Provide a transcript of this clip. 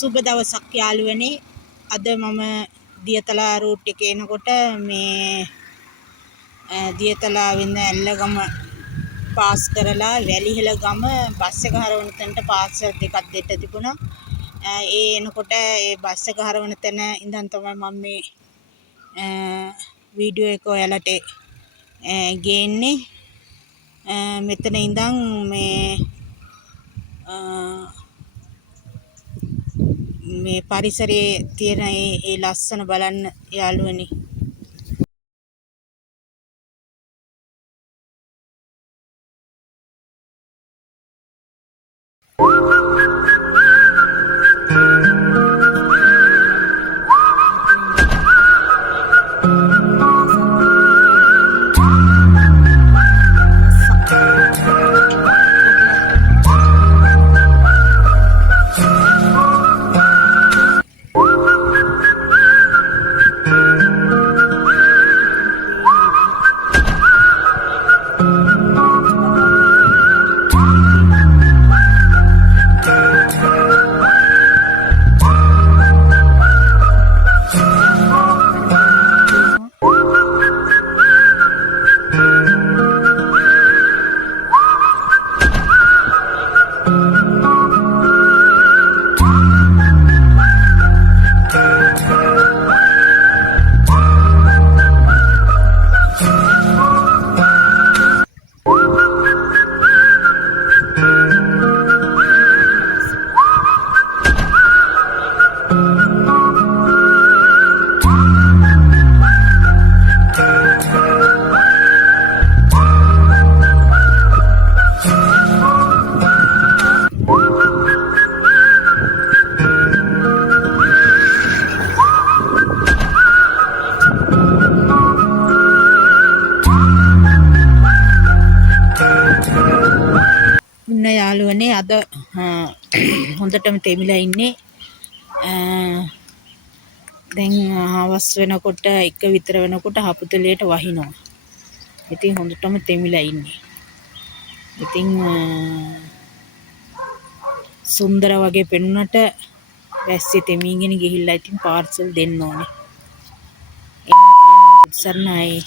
සුබ දවසක් යාළුවනේ. අද මම දියතලා රූට් එකේ එනකොට මේ දියතලාවෙන් ඇල්ලගම පාස් කරලා වැලිහෙළ ගම බස් එක හරවන තැනට පාර්සල් දෙකක් දෙන්න තිබුණා. ඒ එනකොට ඒ බස් එක හරවන තැන ඉඳන් තමයි මම මේ වීඩියෝ එක ඔයාලට ගේන්නේ. මෙතන ඉඳන් මේ පරිසරයේ තියෙන ඒ ලස්සන බලන්න යාළුවනේ. යාළුවනේ අද හොඳටම තෙමිලා ඉන්නේ. දැන් හවස් වෙනකොට 1 විතර වෙනකොට හපුතලයට වහිනවා. ඉතින් හොඳටම තෙමිලා ඉන්නේ. ඉතින් සුන්දර වගේ පෙනුනට වැස්සේ තෙමීගෙන ගිහිල්ලා ඉතින් පාර්සල් දෙන්න ඕනේ. එහෙනම් තියෙනවා සර්ණයි.